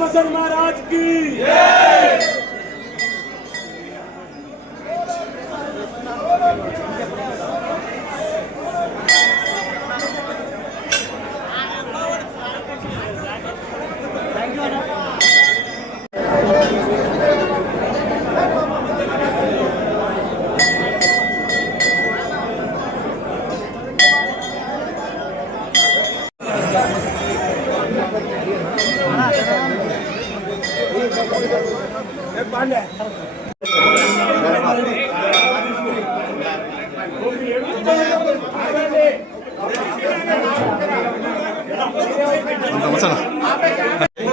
मसन महाराज की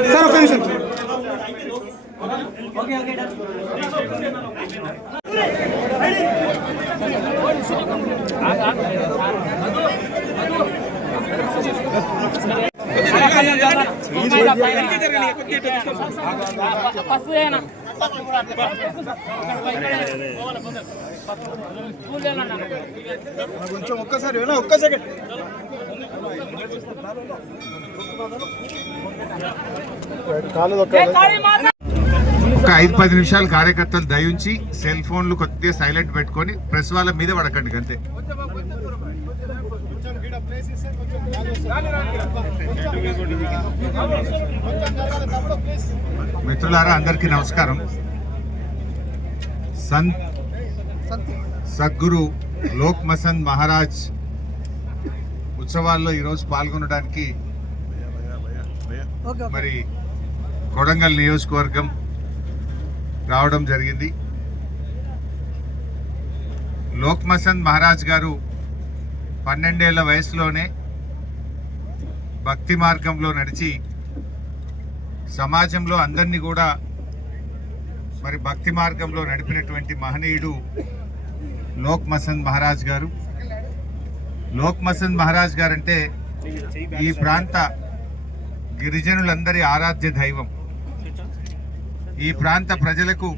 sir okay निमिषం కొంచెం ఒక్కసారి ఒక్క సెకండ్ ఒక 5-10 నిమిషాలు కార్యకర్తలు దయించి సెల్ ఫోన్లు కొద్దిగా సైలెంట్ పెట్టుకొని ప్రెస్ వాళ్ళ మీద పడకండి అంతే. మిత్రులారా అందరికీ నమస్కారం. సంత్ సద్గురు లోక్ మసంద్ మహారాజ్ ఉత్సవాల్లో ఈరోజు పాల్గొనడానికి మరి కొడంగల్ నియోజకవర్గం రావడం జరిగింది. లోక్ మసంద్ మహారాజ్ గారు 12 ఏళ్ల వయసులోనే భక్తి మార్గంలో నడిచి సమాజంలో అందరినీ కూడా మరి భక్తి మార్గంలో నడిపినటువంటి మహనీయుడు లోక్ మసంద్ మహారాజ్ గారు. లోక్ మసంద్ మహారాజ్ గారు అంటే ఈ ప్రాంత గిరిజనులందరి ఆరాధ్య దైవం. ఈ ప్రాంత ప్రజలకు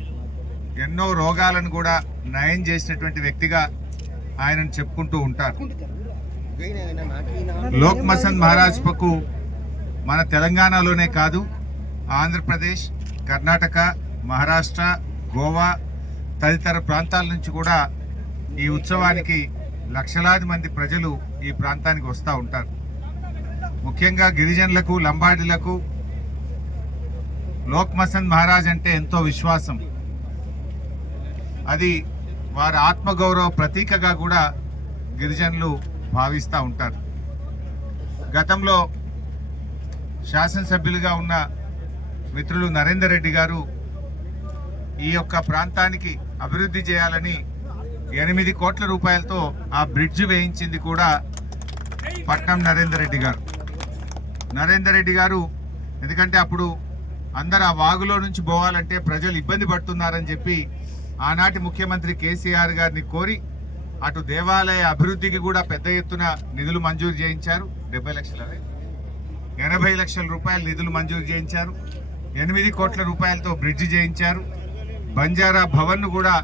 ఎన్నో రోగాలను కూడా నయం చేసినటువంటి వ్యక్తిగా ఆయనను చెప్పుకుంటూ ఉంటారు. లోక్ మసంద్ మహారాజ్ పకు మన తెలంగాణలోనే కాదు, ఆంధ్రప్రదేశ్, కర్ణాటక, మహారాష్ట్ర, గోవా తదితర ప్రాంతాల నుంచి కూడా ఈ ఉత్సవానికి లక్షలాది మంది ప్రజలు ఈ ప్రాంతానికి వస్తూ ఉంటారు. ముఖ్యంగా గిరిజనులకు, లంబాడీలకు లోక్ మసంద్ మహారాజ్ అంటే ఎంతో విశ్వాసం. అది వారి ఆత్మగౌరవ ప్రతీకగా కూడా గిరిజనులు భావిస్తూ ఉంటారు. గతంలో శాసనసభ్యులుగా ఉన్న మిత్రులు నరేందర్ రెడ్డి గారు ఈ యొక్క ప్రాంతానికి అభివృద్ధి చేయాలని 8 కోట్ల రూపాయలతో ఆ బ్రిడ్జ్ వేయించింది కూడా పట్నం నరేందర్ రెడ్డి గారు. నరేందర్ రెడ్డి గారు ఎందుకంటే అప్పుడు అందరు ఆ వాగులో నుంచి పోవాలంటే ప్రజలు ఇబ్బంది పడుతున్నారని చెప్పి ఆనాటి ముఖ్యమంత్రి కేసీఆర్ గారిని కోరి అటు దేవాలయ అభివృద్ధికి కూడా పెద్ద ఎత్తున నిధులు మంజూరు చేయించారు. 80 లక్షల రూపాయల నిధులు మంజూరు చేయించారు. 8 కోట్ల రూపాయలతో బ్రిడ్జ్ చేయించారు. బంజారా భవన్ను కూడా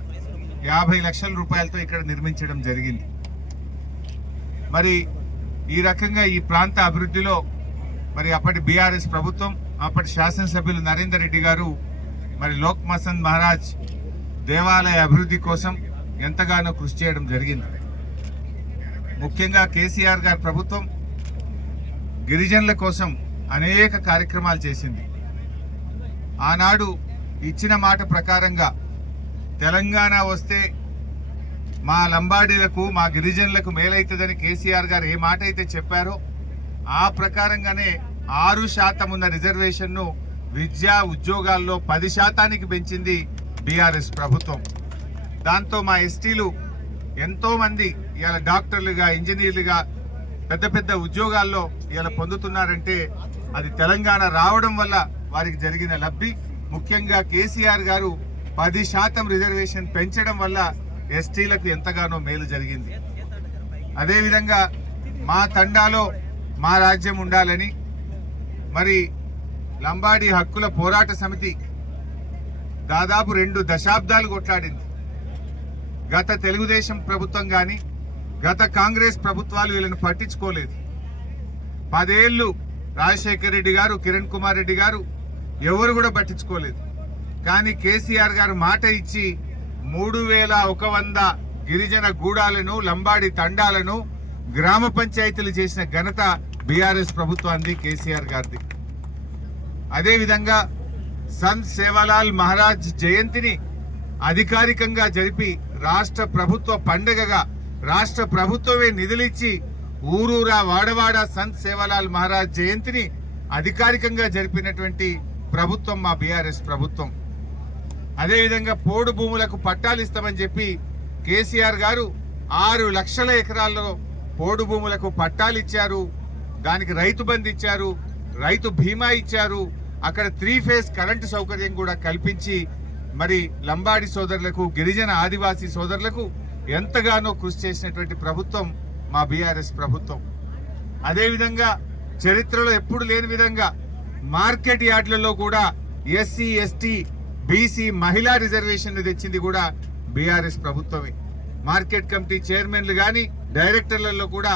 50 లక్షల రూపాయలతో ఇక్కడ నిర్మించడం జరిగింది. మరి ఈ రకంగా ఈ ప్రాంత అభివృద్ధిలో మరి అప్పటి బీఆర్ఎస్ ప్రభుత్వం, అప్పటి శాసనసభ్యులు నరేందర్ రెడ్డి గారు మరి లోక్ మసంద్ మహారాజ్ దేవాలయ అభివృద్ధి కోసం ఎంతగానో కృషి చేయడం జరిగింది. ముఖ్యంగా కేసీఆర్ గారి ప్రభుత్వం గిరిజనుల కోసం అనేక కార్యక్రమాలు చేసింది. ఆనాడు ఇచ్చిన మాట ప్రకారంగా తెలంగాణ వస్తే మా లంబాడీలకు, మా గిరిజనులకు మేలైతుందని కేసీఆర్ గారు ఏ మాట అయితే చెప్పారో ఆ ప్రకారంగానే 6% ఉన్న రిజర్వేషన్ను విద్యా ఉద్యోగాల్లో 10% పెంచింది బీఆర్ఎస్ ప్రభుత్వం. దాంతో మా ఎస్టీలు ఎంతోమంది ఇవాళ డాక్టర్లుగా, ఇంజనీర్లుగా పెద్ద పెద్ద ఉద్యోగాల్లో ఇవాళ పొందుతున్నారంటే అది తెలంగాణ రావడం వల్ల వారికి జరిగిన లబ్ధి. ముఖ్యంగా కేసీఆర్ గారు 10% రిజర్వేషన్ పెంచడం వల్ల ఎస్టీలకు ఎంతగానో మేలు జరిగింది. అదేవిధంగా మా తండాలో మా రాజ్యం ఉండాలని మరి లంబాడి హక్కుల పోరాట సమితి దాదాపు 2 దశాబ్దాలు కొట్లాడింది. గత తెలుగుదేశం ప్రభుత్వం కానీ గత కాంగ్రెస్ ప్రభుత్వాలు వీళ్ళని పట్టించుకోలేదు. 10 ఏళ్ళు రాజశేఖర రెడ్డి గారు, కిరణ్ కుమార్ రెడ్డి గారు ఎవరు కూడా పట్టించుకోలేదు. కానీ కేసీఆర్ గారు మాట ఇచ్చి 3100 గిరిజన గూడాలను, లంబాడి తండాలను గ్రామ పంచాయతీలు చేసిన ఘనత బీఆర్ఎస్ ప్రభుత్వాన్ని, కేసీఆర్ గారిది. అదేవిధంగా సంత్ సేవాలాల్ మహారాజ్ జయంతిని అధికారికంగా జరిపి రాష్ట్ర ప్రభుత్వ పండుగగా రాష్ట్ర ప్రభుత్వమే నిధులిచ్చి ఊరూరా వాడవాడ సంత్ సేవాలాల్ మహారాజ్ జయంతిని అధికారికంగా జరిపినటువంటి ప్రభుత్వం మా బీఆర్ఎస్ ప్రభుత్వం. అదేవిధంగా పోడు భూములకు పట్టాలు ఇస్తామని చెప్పి కేసీఆర్ గారు 6 లక్షల ఎకరాల్లో పోడు భూములకు పట్టాలు ఇచ్చారు. దానికి రైతు బంధు ఇచ్చారు, రైతు బీమా ఇచ్చారు. అక్కడ 3 ఫేజ్ కరెంటు సౌకర్యం కూడా కల్పించి మరి లంబాడి సోదరులకు, గిరిజన ఆదివాసీ సోదరులకు ఎంతగానో కృషి చేసినటువంటి ప్రభుత్వం మా బీఆర్ఎస్ ప్రభుత్వం. అదేవిధంగా చరిత్రలో ఎప్పుడు లేని విధంగా మార్కెట్ యార్డులలో కూడా ఎస్సీ, ఎస్టీ, బీసీ మహిళా రిజర్వేషన్ తెచ్చింది కూడా బీఆర్ఎస్ ప్రభుత్వమే. మార్కెట్ కమిటీ చైర్మన్లు కానీ డైరెక్టర్లలో కూడా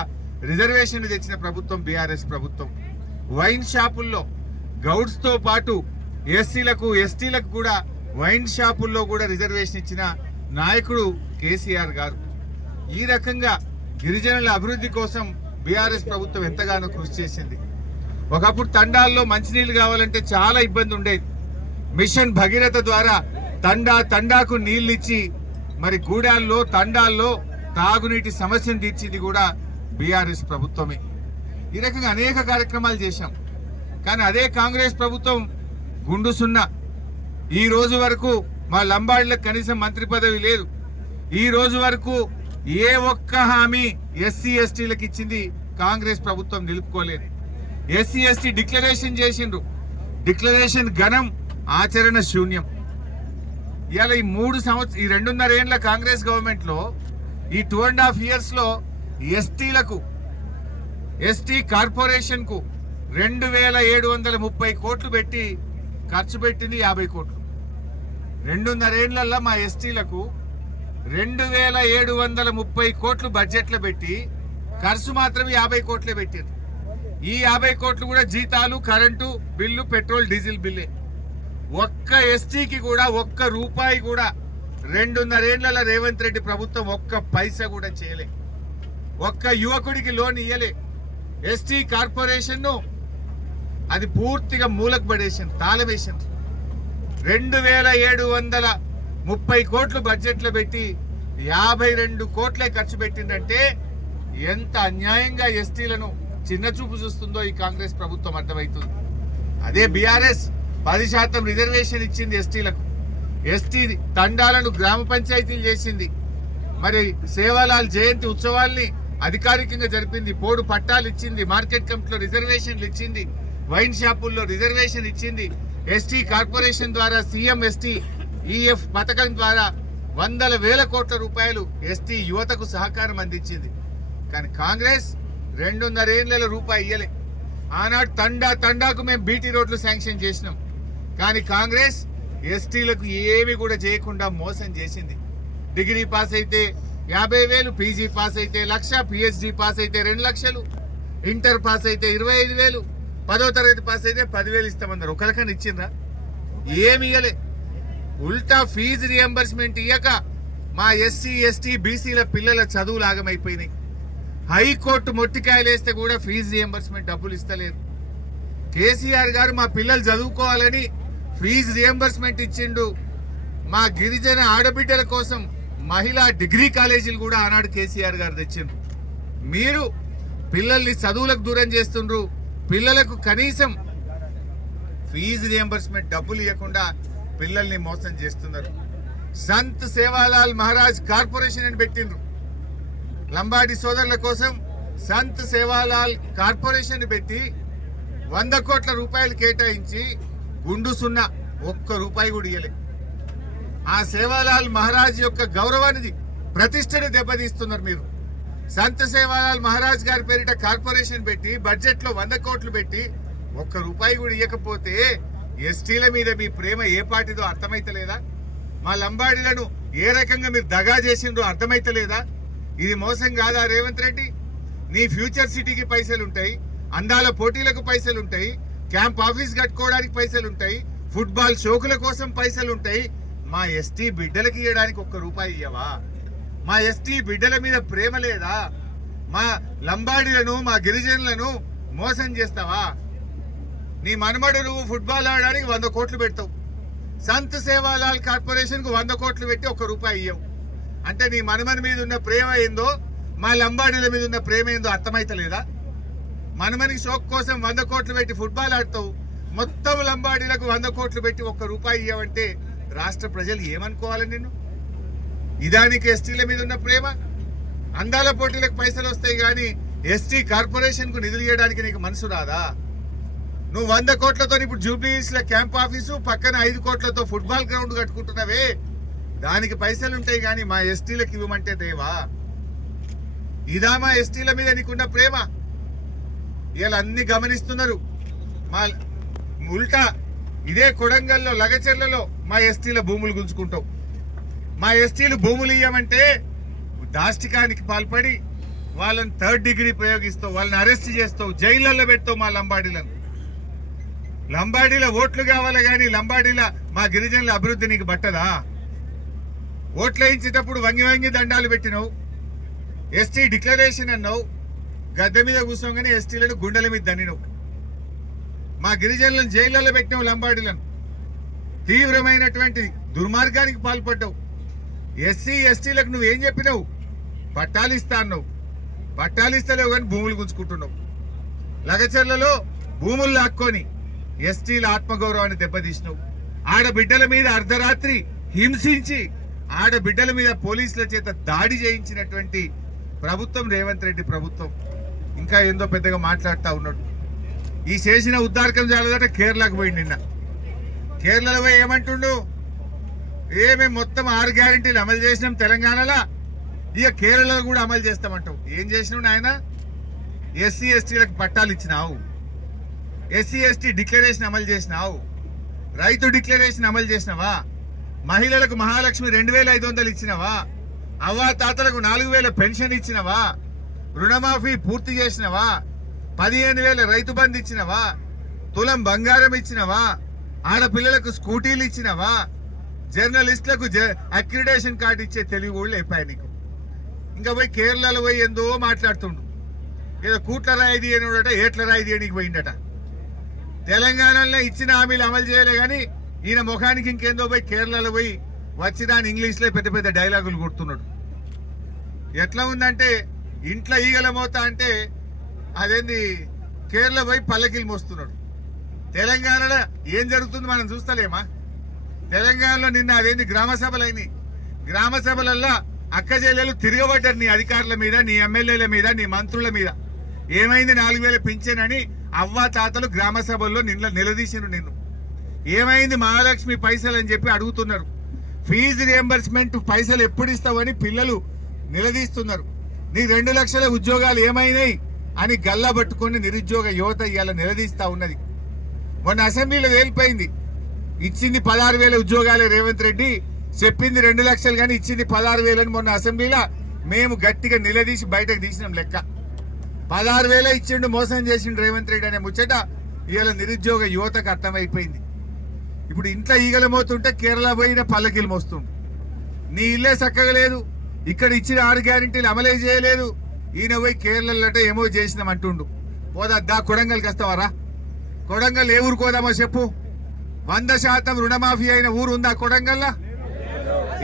రిజర్వేషన్ తెచ్చిన ప్రభుత్వం బీఆర్ఎస్ ప్రభుత్వం. వైన్ షాపుల్లో గౌడ్స్ తో పాటు ఎస్సీలకు, ఎస్టీలకు కూడా వైన్ షాపుల్లో కూడా రిజర్వేషన్ ఇచ్చిన నాయకుడు కేసీఆర్ గారు. ఈ రకంగా గిరిజనుల అభివృద్ధి కోసం బీఆర్ఎస్ ప్రభుత్వం ఎంతగానో కృషి చేసింది. ఒకప్పుడు తండాల్లో మంచినీళ్ళు కావాలంటే చాలా ఇబ్బంది ఉండేది. మిషన్ భగీరథ ద్వారా తండాకు నీళ్లు ఇచ్చి మరి గూడాల్లో, తండాల్లో తాగునీటి సమస్యను తీర్చింది కూడా బీఆర్ఎస్ ప్రభుత్వమే. ఈ రకంగా అనేక కార్యక్రమాలు చేశాం. కానీ అదే కాంగ్రెస్ ప్రభుత్వం గుండు సున్నా. ఈ రోజు వరకు మా లంబాడీలకు కనీసం మంత్రి పదవి లేదు. ఈ రోజు వరకు ఏ ఒక్క హామీ ఎస్సీ, ఎస్టీలకు ఇచ్చింది కాంగ్రెస్ ప్రభుత్వం నిలుపుకోలేదు. ఎస్సీ, ఎస్టీ డిక్లరేషన్ చేసిండ్రు. డిక్లరేషన్ ఘనం, ఆచరణ శూన్యం. ఇవాళ ఈ 2.5 ఏళ్ల కాంగ్రెస్ గవర్నమెంట్ లో ఈ 2.5 years లో ఎస్టీ కార్పొరేషన్ కు 2730 కోట్లు పెట్టి ఖర్చు పెట్టింది 50 కోట్లు. 2.5 ఏళ్లలో మా ఎస్టీలకు 2730 కోట్లు బడ్జెట్లో పెట్టి ఖర్చు మాత్రం 50 కోట్లే పెట్టారు. ఈ 50 కోట్లు కూడా జీతాలు, కరెంటు బిల్లు, పెట్రోల్, డీజిల్ బిల్లే. ఒక్క ఎస్టీకి కూడా ఒక్క రూపాయి కూడా 2.5 ఏళ్లలో రేవంత్ రెడ్డి ప్రభుత్వం ఒక్క పైసా కూడా చేయలే. ఒక్క యువకుడికి లోన్ ఇయ్యలే. ఎస్టీ కార్పొరేషన్ అది పూర్తిగా మూలకు పడేసింది, తాళమేసింది. 2730 కోట్లు బడ్జెట్లో పెట్టి 52 కోట్లే ఖర్చు పెట్టిందంటే ఎంత అన్యాయంగా ఎస్టీలను చిన్నచూపు చూస్తుందో ఈ కాంగ్రెస్ ప్రభుత్వం అర్థమవుతుంది. అదే బీఆర్ఎస్ 10% రిజర్వేషన్ ఇచ్చింది ఎస్టీలకు. ఎస్టీ తండాలను గ్రామ పంచాయతీలు చేసింది. మరి సేవాలాల్ జయంతి ఉత్సవాల్ని అధికారికంగా జరిపింది. పోడు పట్టాలు ఇచ్చింది. మార్కెట్ కమిటీలో రిజర్వేషన్లు ఇచ్చింది. వైన్ షాపుల్లో రిజర్వేషన్ ఇచ్చింది. ఎస్టీ కార్పొరేషన్ ద్వారా సీఎం ఎస్టీ ఈఎఫ్ పథకం ద్వారా 100,000 కోట్ల రూపాయలు ఎస్టీ యువతకు సహకారం అందించింది. కానీ కాంగ్రెస్ 2.5 ఏళ్ల రూపాయి ఇయ్యలే. ఆనాడు తండాకు మేము బీటీ రోడ్లు శాంక్షన్ చేసినాం. కానీ కాంగ్రెస్ ఎస్టీలకు ఏమి కూడా చేయకుండా మోసం చేసింది. డిగ్రీ పాస్ అయితే 50,000, పీజీ పాస్ అయితే 1,00,000, పిహెచ్డి పాస్ అయితే 2 లక్షలు, ఇంటర్ పాస్ అయితే 25,000, 10వ తరగతి పాస్ అయితే 10,000 ఇస్తామన్నారు. ఒకరికన్నా ఇచ్చిండ్రా? ఏమి ఇయ్యలే. ఉల్టా ఫీజు రియంబర్స్మెంట్ ఇయ్యక మా ఎస్సీ, ఎస్టీ, బీసీల పిల్లల చదువులు ఆగమైపోయినాయి. హైకోర్టు మొట్టికాయలు వేస్తే కూడా ఫీజు రియంబర్స్మెంట్ డబ్బులు ఇస్తలేరు. కేసీఆర్ గారు మా పిల్లలు చదువుకోవాలని ఫీజు రియంబర్స్మెంట్ ఇచ్చిండు. మా గిరిజన ఆడబిడ్డల కోసం మహిళా డిగ్రీ కాలేజీలు కూడా ఆనాడు కేసీఆర్ గారు తెచ్చిండ్రు. మీరు పిల్లల్ని చదువులకు దూరం చేస్తుండ్రు. పిల్లలకు కనీసం ఫీజు రియంబర్స్మెంట్ డబ్బులు ఇవ్వకుండా పిల్లల్ని మోసం చేస్తున్నారు. సంత్ సేవాలాల్ మహారాజ్ కార్పొరేషన్ అని పెట్టిండ్రు. లంబాడి సోదరుల కోసం సంత్ సేవాలాల్ కార్పొరేషన్ పెట్టి 100 కోట్ల రూపాయలు కేటాయించి గుండు సున్నా, ఒక్క రూపాయి కూడా ఇయ్యలే. ఆ సేవాలాల్ మహారాజ్ యొక్క గౌరవాన్ని, ప్రతిష్టని దెబ్బతీస్తున్నారు మీరు. సంత్ సేవాలాల్ మహారాజ్ గారి పేరిట కార్పొరేషన్ పెట్టి బడ్జెట్లో 100 కోట్లు పెట్టి ఒక్క రూపాయి కూడా ఇవ్వకపోతే ఎస్టీల మీద మీ ప్రేమ ఏ పాటిదో అర్థమైతలేదా? మా లంబాడీలను ఏ రకంగా మీరు దగా చేసిండ్రో అర్థమైతలేదా? ఇది మోసం కాదా రేవంత్ రెడ్డి? నీ ఫ్యూచర్ సిటీకి పైసలు ఉంటాయి, అందాల పోటీలకు పైసలు ఉంటాయి, క్యాంప్ ఆఫీస్ కట్టుకోవడానికి పైసలు ఉంటాయి, ఫుట్బాల్ షోకుల కోసం పైసలు ఉంటాయి. మా ఎస్టీ బిడ్డలకి ఇవ్వడానికి ఒక్క రూపాయి ఇయ్యవా? మా ఎస్టీ బిడ్డల మీద ప్రేమ లేదా? మా లంబాడీలను మా గిరిజనులను మోసం చేస్తావా? నీ మనమడు నువ్వు ఫుట్బాల్ ఆడడానికి 100 కోట్లు పెడతావు, సంత్ సేవాలాల్ కార్పొరేషన్ కు 100 కోట్లు పెట్టి ఒక్క రూపాయి ఇయ్యవు. అంటే నీ మనమని మీద ఉన్న ప్రేమ ఏందో, మా లంబాడీల మీద ఉన్న ప్రేమ ఏందో అర్థమైతలేదా? మనమని షోక్ కోసం 100 కోట్లు పెట్టి ఫుట్బాల్ ఆడతావు, మొత్తం లంబాడీలకు 100 కోట్లు పెట్టి ఒక్క రూపాయి ఇవ్వమంటే రాష్ట్ర ప్రజలు ఏమనుకోవాలి నిన్ను? ఇదానికి ఎస్టీల మీద ఉన్న ప్రేమ? అందాల పోటీలకు పైసలు వస్తాయి కానీ ఎస్టీ కార్పొరేషన్ కు నిధులు ఇవ్వడానికి నీకు మనసు రాదా? నువ్వు 100 కోట్లతో ఇప్పుడు జూబ్లీహిల్స్ లో క్యాంప్ ఆఫీసు పక్కన 5 కోట్లతో ఫుట్బాల్ గ్రౌండ్ కట్టుకుంటున్నావే, దానికి పైసలు ఉంటాయి కానీ మా ఎస్టీలకు ఇవ్వమంటే దేవా? ఇదా మా ఎస్టీల మీద నీకున్న ప్రేమ? వీళ్ళు అన్ని గమనిస్తున్నారు. మా ఉల్టా ఇదే కొడంగల్లో లగచెర్లలో మా ఎస్టీల భూములు గుంజుకుంటావు. మా ఎస్టీలు భూములు ఇయ్యమంటే దాష్టికానికి పాల్పడి వాళ్ళని 3rd డిగ్రీ ప్రయోగిస్తావు, వాళ్ళని అరెస్ట్ చేస్తావు, జైళ్ళల్లో పెడతావు. మా లంబాడీల ఓట్లు కావాలి కానీ లంబాడీల మా గిరిజనుల అభివృద్ధి నీకు పట్టదా? ఓట్లు వేయించేటప్పుడు వంగి దండాలు పెట్టినావు, ఎస్టీ డిక్లరేషన్ అన్నావు, గద్దె మీద కూర్చోగానే ఎస్టీలను గుండెల మీద దన్నినావు. మా గిరిజనులను జైళ్లలో పెట్టినావు, లంబాడీలను తీవ్రమైనటువంటి దుర్మార్గానికి పాల్పడ్డావు. ఎస్సీ ఎస్టీలకు నువ్వేం చెప్పినావు? పట్టాలు ఇస్తా అన్నావు, పట్టాలు ఇస్తలేవు కానీ భూములు గుంజుకుంటున్నావు. లగచర్లలో భూములు లాక్కొని ఎస్టీల ఆత్మగౌరవాన్ని దెబ్బతీసినావు. ఆడబిడ్డల మీద అర్ధరాత్రి హింసించి ఆడబిడ్డల మీద పోలీసుల చేత దాడి చేయించినటువంటి ప్రభుత్వం రేవంత్ రెడ్డి ప్రభుత్వం. ఇంకా ఏందో పెద్దగా మాట్లాడుతూ ఉన్నాడు. ఈ చేసిన ఉద్దారకం చాలదట కేరళకు పోయి నిన్న. కేరళలో పోయి ఏమంటుండు? మేము మొత్తం 6 గ్యారెంటీలు అమలు చేసినాం తెలంగాణలో, ఇక కేరళలో కూడా అమలు చేస్తామంటావు. ఏం చేసినావు నాయన? ఎస్సీ ఎస్టీలకు పట్టాలు ఇచ్చినావు, ఎస్సీ ఎస్టీ డిక్లరేషన్ అమలు చేసినావు, రైతు డిక్లరేషన్ అమలు చేసినావా? మహిళలకు మహాలక్ష్మి 2500 ఇచ్చినవా? అవ్వా తాతలకు 4000 పెన్షన్ ఇచ్చినవా? రుణమాఫీ పూర్తి చేసినవా? 15,000 రైతు బంధు ఇచ్చినవా? తులం బంగారం ఇచ్చినవా? ఆడపిల్లలకు స్కూటీలు ఇచ్చినవా? జర్నలిస్టులకు అక్రిడేషన్ కార్డు ఇచ్చే తెలివి కూడా లేపాయి నీకు. ఇంకా పోయి కేరళలో పోయి ఎందో మాట్లాడుతుండు. ఏదో కూట్ల రాయి తీయనుడట, ఏట్ల రాయి తీయడానికి పోయిండట. తెలంగాణలో ఇచ్చిన హామీలు అమలు చేయలే కానీ ఈయన ముఖానికి ఇంకేందో పోయి కేరళలో పోయి వచ్చిన ఇంగ్లీష్లో పెద్ద పెద్ద డైలాగులు కొడుతున్నాడు. ఎట్లా ఉందంటే ఇంట్లో ఈగల మోత అంటే అదేంది కేరళ పోయి పల్లకిలు మోస్తున్నాడు. తెలంగాణలో ఏం జరుగుతుంది మనం చూస్తలేమా? తెలంగాణలో నిన్న అదేంది గ్రామ సభలు అయినాయి. గ్రామ సభలల్లో అక్క చెల్లెలు తిరగబడ్డారు నీ అధికారుల మీద, నీ ఎమ్మెల్యేల మీద, నీ మంత్రుల మీద. ఏమైంది 4000 పింఛన్ అని అవ్వా తాతలు గ్రామ సభల్లో నిలదీసిరు నిన్ను. ఏమైంది మహాలక్ష్మి పైసలు అని చెప్పి అడుగుతున్నారు. ఫీజు రియంబర్స్మెంట్ పైసలు ఎప్పుడు ఇస్తావని పిల్లలు నిలదీస్తున్నారు. నీ 2 లక్షల ఉద్యోగాలు ఏమైనాయి అని గల్లా పట్టుకొని నిరుద్యోగ యువత ఇవాళ నిలదీస్తా ఉన్నది. మొన్న అసెంబ్లీలో తేలిపోయింది. ఇచ్చింది 16,000 ఉద్యోగాలే రేవంత్ రెడ్డి, చెప్పింది 2 లక్షలు కానీ ఇచ్చింది 16,000 అని మొన్న అసెంబ్లీలో మేము గట్టిగా నిలదీసి బయటకు తీసినాం లెక్క. 16,000 ఇచ్చిండు, మోసం చేసిండు రేవంత్ రెడ్డి అనే ముచ్చట ఇవాళ నిరుద్యోగ యువతకు అర్థమైపోయింది. ఇప్పుడు ఇంట్లో ఈగలు మోతుంటే కేరళ పోయిన పల్లకిలు మోస్తుండు. నీ ఇల్లే చక్కగా లేదు, ఇక్కడ ఇచ్చిన 6 గ్యారెంటీలు అమలే చేయలేదు. ఈయన పోయి కేరళలో ఏమో చేసినాం అంటుండు. పోదా కొడంగల్కి వస్తావారా? కొడంగల్ ఏ ఊరు కోదామో చెప్పు. 100% రుణమాఫీ అయిన ఊరు ఉందా కొడంగల్లో?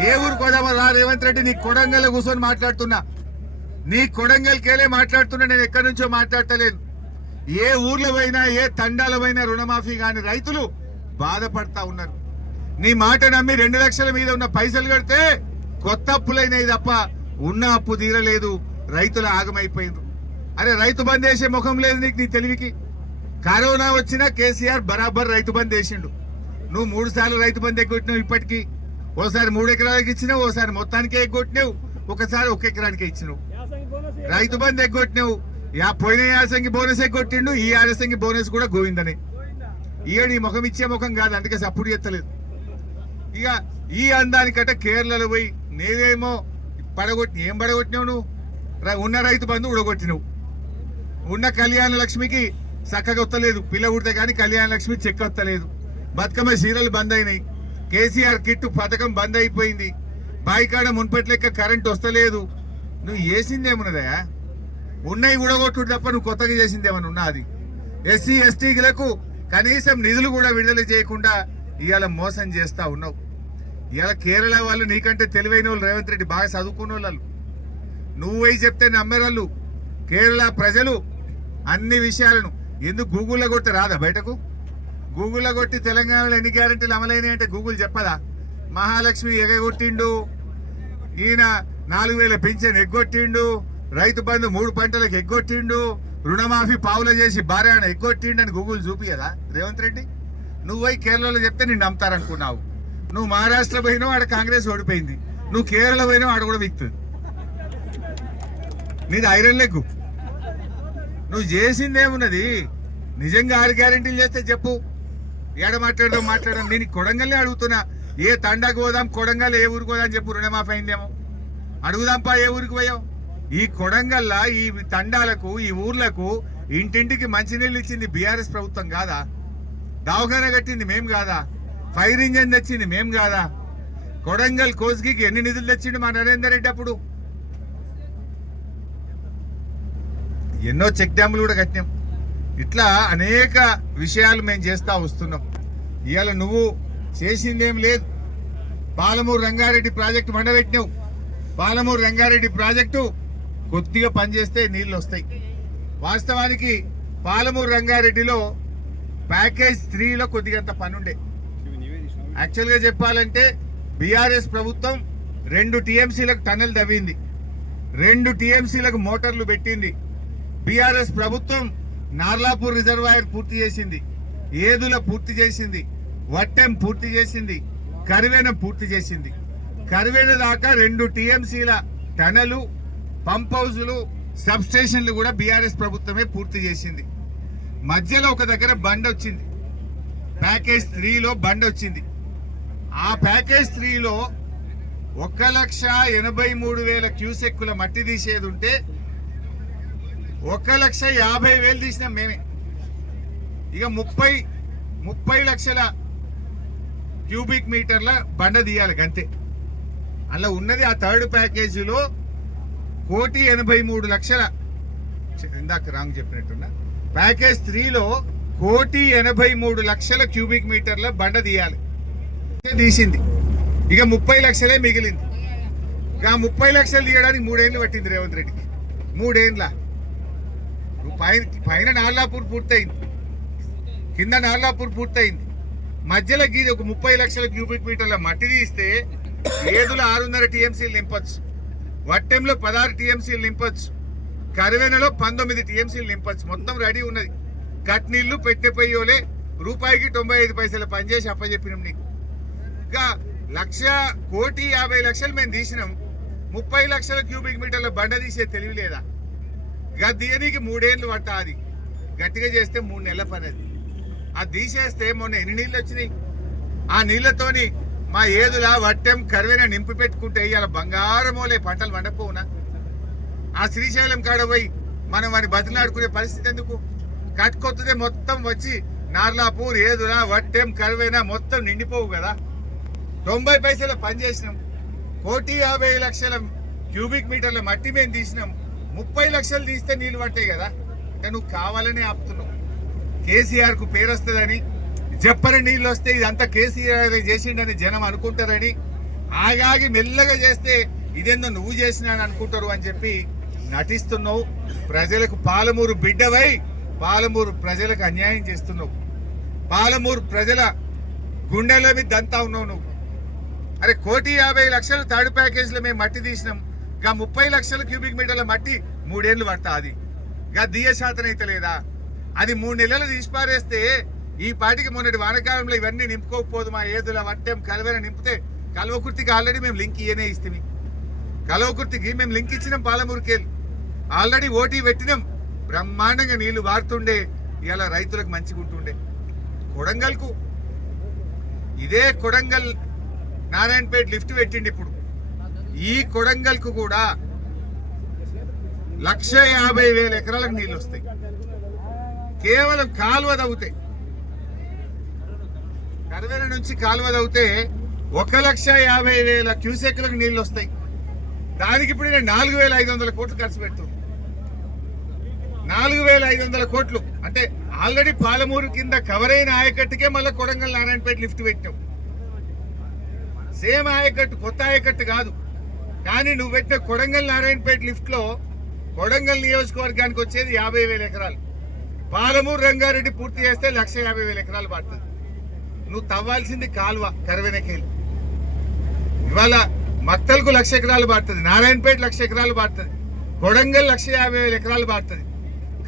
ఏ ఊరు కోదామో రా రేవంత్ రెడ్డి. నీ కొడంగల్లో కూర్చొని మాట్లాడుతున్నా, నీ కొడంగల్కేలే మాట్లాడుతున్నా, నేను ఎక్కడి నుంచో మాట్లాడతలేదు. ఏ ఊర్లో పోయినా ఏ తండాల పోయినా రుణమాఫీ కాని రైతులు బాధపడతా ఉన్నారు. నీ మాట నమ్మి 2 లక్షల మీద ఉన్న పైసలు కడితే కొత్త అప్పులైనవి తప్ప ఉన్న అప్పు తీరలేదు. రైతులు ఆగమైపోయిండ్రు. అరే రైతు బంద్ వేసే ముఖం లేదు నీకు, నీ తెలివికి. కరోనా వచ్చినా కేసీఆర్ బరాబర్ రైతు బంద్ వేసిండు. నువ్వు 3 సార్లు రైతు బంద్ ఎగ్గొట్టినావు. ఇప్పటికీ ఓసారి 3 ఎకరాలకు ఇచ్చినావు, ఓసారి మొత్తానికే ఎగ్గొట్టినావు, ఒకసారి 1 ఎకరానికే ఇచ్చినావు. రైతు బంద్ ఎగ్గొట్టినావు. పోయిన యాసంగి బోనస్ కొట్టిండు, ఈ యాసంగి బోనస్ కూడా గోవిందనే. ఇక నీ ముఖం ఇచ్చే ముఖం కాదు, అందుకే సప్పుడు ఎత్తలేదు. ఇక ఈ అందానికట కేరళలో పోయి నేనేమో ఏం పడగొట్టినావు నువ్వు? ఉన్న రైతు బంధు ఉడగొట్టినవు, ఉన్న కళ్యాణ లక్ష్మికి చక్కగా వస్తలేదు, పిల్ల ఉడితే కానీ కళ్యాణ లక్ష్మి చెక్ వస్తలేదు, బతుకమ్మ చీరలు బంద్ అయినాయి, కేసీఆర్ కిట్టు పథకం బంద్ అయిపోయింది, బాయికాడ మున్పటి లెక్క కరెంట్ వస్తలేదు. నువ్వు చేసిందేమున్నదా? ఉన్నాయి ఉడగొట్టుడు తప్ప నువ్వు కొత్తగా చేసిందేమన్నా ఉన్నది? ఎస్సీ ఎస్టీలకు కనీసం నిధులు కూడా విడుదల చేయకుండా ఇవాళ మోసం చేస్తా ఉన్నావు. ఇవాళ కేరళ వాళ్ళు నీకంటే తెలివైన వాళ్ళు, రేవంత్ రెడ్డి బాగా చదువుకున్న వాళ్ళు, నువ్వై చెప్తే నమ్మేవాళ్ళు. కేరళ ప్రజలు అన్ని విషయాలను ఎందుకు గూగుల్లో కొట్టి రాదా బయటకు? గూగుల్లో కొట్టి తెలంగాణలో ఎన్ని గ్యారెంటీలు అమలైనాయి అంటే గూగుల్ చెప్పదా? మహాలక్ష్మి ఎగగొట్టిండు, ఈయన 4000 పింఛన్ ఎగ్గొట్టిండు, రైతు బంధు 3 పంటలకు ఎగ్గొట్టిండు, రుణమాఫీ పావుల చేసి భార్యాన ఎగ్గొట్టిండు అని గూగుల్ చూపియదా రేవంత్ రెడ్డి? నువ్వై కేరళలో చెప్తే నిన్ను నమ్ముతారనుకున్నావు. నువ్వు మహారాష్ట్ర పోయినావు, ఆడ కాంగ్రెస్ ఓడిపోయింది. నువ్వు కేరళ పోయినావు, ఆడ కూడా విక్తుంది. నీది ఐరన్ లెగ్గు. నువ్వు చేసిందేమున్నది? నిజంగా 6 గ్యారెంటీలు చేస్తే చెప్పు, ఏడ మాట్లాడదాం. నేను కొడంగల్లే అడుగుతున్నా, ఏ తండాకు పోదాం, కొడంగల్ ఏ ఊరికి పోదాం చెప్పు, రుణమాఫీ అయిందేమో అడుగుదాంపా. ఏ ఊరికి పోయావు? ఈ కొడంగల్లా ఈ తండాలకు ఈ ఊర్లకు ఇంటింటికి మంచినీళ్ళు ఇచ్చింది బీఆర్ఎస్ ప్రభుత్వం కాదా? దవాఖాన కట్టింది మేం కాదా? ఫైర్ ఇంజన్ తెచ్చింది మేం కాదా? కొడంగల్ కోస్గికి ఎన్ని నిధులు తెచ్చిండు మా నరేందర్ రెడ్డి అప్పుడు? ఎన్నో చెక్ డ్యాములు కూడా కట్టినాం. ఇట్లా అనేక విషయాలు మేము చేస్తా వస్తున్నాం. ఇవాళ నువ్వు చేసిందేం లేదు. పాలమూరు రంగారెడ్డి ప్రాజెక్టు మండబెట్టినావు. పాలమూరు రంగారెడ్డి ప్రాజెక్టు కొద్దిగా పనిచేస్తే నీళ్ళు వస్తాయి. వాస్తవానికి పాలమూరు రంగారెడ్డిలో ప్యాకేజ్ 3లో కొద్దిగంత పనుండే. యాక్చువల్గా చెప్పాలంటే బీఆర్ఎస్ ప్రభుత్వం 2 టీఎంసీలకు టన్నెల్ తవ్వింది, 2 టీఎంసీలకు మోటార్లు పెట్టింది. బీఆర్ఎస్ ప్రభుత్వం నార్లాపూర్ రిజర్వాయర్ పూర్తి చేసింది, ఏదుల పూర్తి చేసింది, వట్టెం పూర్తి చేసింది, కరివేన పూర్తి చేసింది. కరివేన దాకా 2 టీఎంసీల టనలు, పంప్ హౌజులు, సబ్ స్టేషన్లు కూడా బీఆర్ఎస్ ప్రభుత్వమే పూర్తి చేసింది. మధ్యలో ఒక దగ్గర బండ్ వచ్చింది, ప్యాకేజ్ 3లో బండ్ వచ్చింది. ఆ ప్యాకేజ్ 3లో 1,83,000 క్యూసెక్కుల మట్టి తీసేది ఉంటే 1,50,000 తీసినాం మేమే. ఇక 30 లక్షల క్యూబిక్ మీటర్ల బండ తీయాలి అంతే. అలా ఉన్నది ఆ థర్డ్ ప్యాకేజీలో 1,83,00,000. ఇందాక రాంగ్ చెప్పినట్టున్నా. ప్యాకేజ్ 3లో 1,83,00,000 క్యూబిక్ మీటర్ల బండ తీయాలి, తీసింది. ఇక 30 లక్షలే మిగిలింది. ఇక 30 లక్షలు తీయడానికి 3 ఏళ్ళు పట్టింది రేవంత్ రెడ్డికి. 3 ఏళ్ళ పైన నార్లాపూర్ పూర్తయింది, కింద నార్లాపూర్ పూర్తయింది. మధ్యలో గీది ఒక 30 లక్షల క్యూబిక్ మీటర్ల మట్టి తీస్తే ఏదులో 6.5 టీఎంసీలు నింపచ్చు, వట్టెంలో 16 టీఎంసీలు నింపచ్చు, కరివెనలో 19 టీఎంసీలు నింపచ్చు. మొత్తం రెడీ ఉన్నది. కట్ నీళ్లు పెట్టిపోయోలే రూపాయికి 95 పైసలు పనిచేసి అప్పచెప్పినాం నీకు. ఇంకా 1,50,00,000 మేము తీసినాం. 30 లక్షల క్యూబిక్ మీటర్ల బండ తీసే తెలివి లేదా? ఇక దీనికి 3 ఏళ్ళు పట్ట. అది గట్టిగా చేస్తే 3 నెలల పని. అది తీసేస్తే మొన్న ఎన్ని నీళ్ళు వచ్చినాయి? ఆ నీళ్లతోని మా ఏదులా వట్టెం కరివేన నింపి పెట్టుకుంటే ఇవాళ బంగారమోలే పంటలు వండపోవునా? ఆ శ్రీశైలం కాడ పోయి మనం వాడిని బతిలాడుకునే పరిస్థితి ఎందుకు? కట్టుకొత్తదే మొత్తం వచ్చి నార్లాపూర్ ఏదులా వట్టెం కరివేన మొత్తం నిండిపోవు కదా. 90 పైసల పని చేసినాం. 1,50,00,000 క్యూబిక్ మీటర్ల మట్టి మేము తీసినాం. 30 లక్షలు తీస్తే నీళ్ళు పట్టాయి కదా. అంటే నువ్వు కావాలని ఆపుతున్నావు. కేసీఆర్ కు పేరు వస్తుందని, చెప్పని నీళ్ళు వస్తే ఇదంతా కేసీఆర్ చేసిండని జనం అనుకుంటారని, ఆగాగి మెల్లగా చేస్తే ఇదేందో నువ్వు చేసినా అనుకుంటారు అని చెప్పి నటిస్తున్నావు. ప్రజలకు పాలమూరు బిడ్డవై పాలమూరు ప్రజలకు అన్యాయం చేస్తున్నావు. పాలమూరు ప్రజల గుండెల మీద దంతా ఉన్నావు నువ్వు. అరే 1,50,00,000 థర్డ్ ప్యాకేజీలో మేము మట్టి తీసినాం. ఇంకా 30 లక్షల క్యూబిక్ మీటర్ల మట్టి 3 ఏళ్ళు పడతా. అది ఇంకా దియ శాతం అయితే లేదా? అది 3 నెలలు తీసిపారేస్తే ఈ పాటికి మొన్నటి వానకాలంలో ఇవన్నీ నింపుకోకపోదు. మా ఏదుల వట్టెం కలవేర నింపితే కల్వకుర్తికి ఆల్రెడీ మేము లింక్ ఇయనే ఇస్తాం. కల్వకుర్తికి మేము లింక్ ఇచ్చినాం. పాలమూరుకి వెళ్ళి ఆల్రెడీ ఓటీ పెట్టినాం. బ్రహ్మాండంగా నీళ్లు వారుతుండే, ఇలా రైతులకు మంచిగా ఉంటుండే. కొడంగల్కు ఇదే కొడంగల్ నారాయణపేట లిఫ్ట్ పెట్టిండి. ఇప్పుడు ఈ కొడంగల్కు కూడా 1,50,000 ఎకరాలకు నీళ్ళు వస్తాయి. కేవలం కాలువ తవ్వుతే, కరవేల నుంచి కాలువ తవ్వుతే 1,50,000 క్యూసెక్లకు నీళ్ళు వస్తాయి. దానికి ఇప్పుడు నేను 4,500 కోట్లు ఖర్చు పెడుతుంది. 4,500 కోట్లు అంటే ఆల్రెడీ పాలమూరు కింద కవర్ అయిన ఆయకట్టుకే మళ్ళీ కొడంగల్ నారాయణపేట లిఫ్ట్ పెట్టావు. సేమ్ ఆయకట్టు, కొత్త ఆయకట్టు కాదు. కానీ నువ్వు పెట్టిన కొడంగల్ నారాయణపేట లిఫ్ట్ లో కొడంగల్ నియోజకవర్గానికి వచ్చేది 50,000 ఎకరాలు. పాలమూరు రంగారెడ్డి పూర్తి చేస్తే 1,50,000 ఎకరాలు పడుతుంది. నువ్వు తవ్వాల్సింది కాలువ కరవెనకేలి. ఇవాళ మక్తల్కు 1,00,000 ఎకరాలు పడుతుంది, నారాయణపేట 1,00,000 ఎకరాలు పడుతుంది, కొడంగల్ 1,50,000 ఎకరాలు పడుతుంది.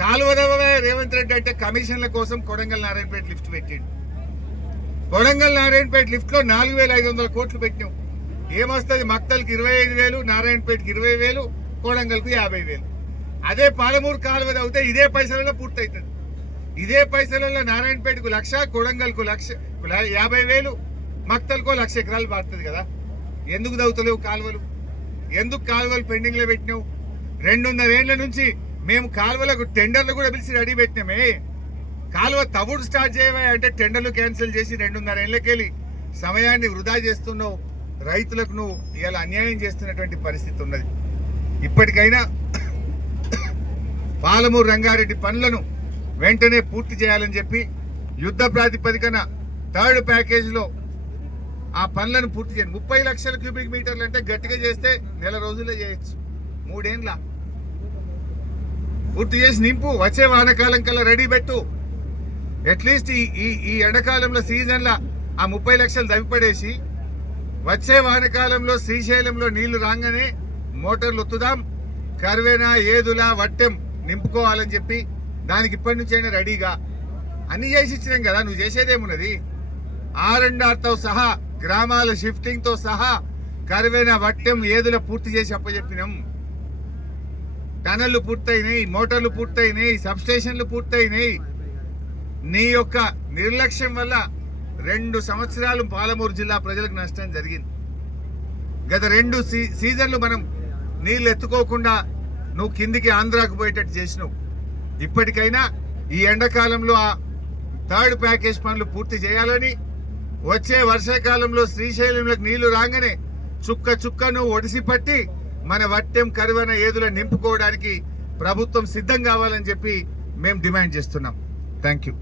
కాలువ దవ్వే రేవంత్ రెడ్డి అంటే కమిషన్ల కోసం కొడంగల్ నారాయణపేట లిఫ్ట్ పెట్టిండు. కొడంగల్ నారాయణపేట లిఫ్ట్ లో 4,500 కోట్లు పెట్టినావు. ఏమొస్తుంది? మక్తల్కి 25,000, నారాయణపేటకి 20,000, కొడంగల్కు 50,000. అదే పాలమూరు కాలువ తవ్వితే ఇదే పైసలలో పూర్తవుతుంది. ఇదే పైసలలో నారాయణపేటకు 1,00,000, కొడంగల్కు 50,000, మక్తల్కో 1,00,000 ఎకరాలు పడుతుంది కదా. ఎందుకు తవ్వుతలేవు కాలువలు? ఎందుకు కాలువలు పెండింగ్ లో పెట్టినావు? 2.5 ఏళ్ల నుంచి మేము కాలువలకు టెండర్లు కూడా పిలిచి రెడీ పెట్టినామే. కాలువ తవ్వుడు స్టార్ట్ చేయవా అంటే టెండర్లు క్యాన్సిల్ చేసి 2.5 ఏళ్లకెళ్ళి సమయాన్ని వృధా చేస్తున్నావు. రైతులకు నువ్వు ఇలా అన్యాయం చేస్తున్నటువంటి పరిస్థితి ఉన్నది. ఇప్పటికైనా పాలమూరు రంగారెడ్డి పనులను వెంటనే పూర్తి చేయాలని చెప్పి యుద్ధ ప్రాతిపదికన 3rd ప్యాకేజీలో ఆ పనులను పూర్తి చేయండి. 30 లక్షల క్యూబిక్ మీటర్లు అంటే గట్టిగా చేస్తే 1 రోజుల్లో చేయొచ్చు. 3 ఏళ్ళ పూర్తి చేసి నింపు. వచ్చే వానకాలం కల్లా రెడీ పెట్టు. అట్లీస్ట్ ఈ ఎండాకాలంలో సీజన్లో ఆ 30 లక్షలు దవిపడేసి వచ్చే వానకాలంలో శ్రీశైలంలో నీళ్లు రాగానే మోటార్లు ఒత్తుదాం, కర్వేనా, ఏదుల, వట్టెం నింపుకోవాలని చెప్పి దానికి ఇప్పటి నుంచైనా రెడీగా అన్ని చేసి ఇచ్చినాం కదా. నువ్వు చేసేదేమున్నది? R&Rతో సహా, గ్రామాల షిఫ్టింగ్ తో సహా కర్వేనా, వట్టెం, ఏదుల పూర్తి చేసి అప్పచెప్పినాం. టనళ్లు పూర్తయినాయి, మోటార్లు పూర్తయినాయి, సబ్ స్టేషన్లు పూర్తయినాయి. నీ యొక్క నిర్లక్ష్యం వల్ల 2 సంవత్సరాలు పాలమూరు జిల్లా ప్రజలకు నష్టం జరిగింది. గత 2 సీజన్లు మనం నీళ్లు ఎత్తుకోకుండా నువ్వు కిందికి ఆంధ్రాకు పోయేటట్టు చేసినావు. ఇప్పటికైనా ఈ ఎండాకాలంలో ఆ 3rd ప్యాకేజ్ పనులు పూర్తి చేయాలని, వచ్చే వర్షాకాలంలో శ్రీశైలంలోకి నీళ్లు రాగానే చుక్క చుక్కను ఒడిసి పట్టి మన వట్టెం, కరువన, ఏదుల నింపుకోవడానికి ప్రభుత్వం సిద్ధం కావాలని చెప్పి మేము డిమాండ్ చేస్తున్నాం. Thank you.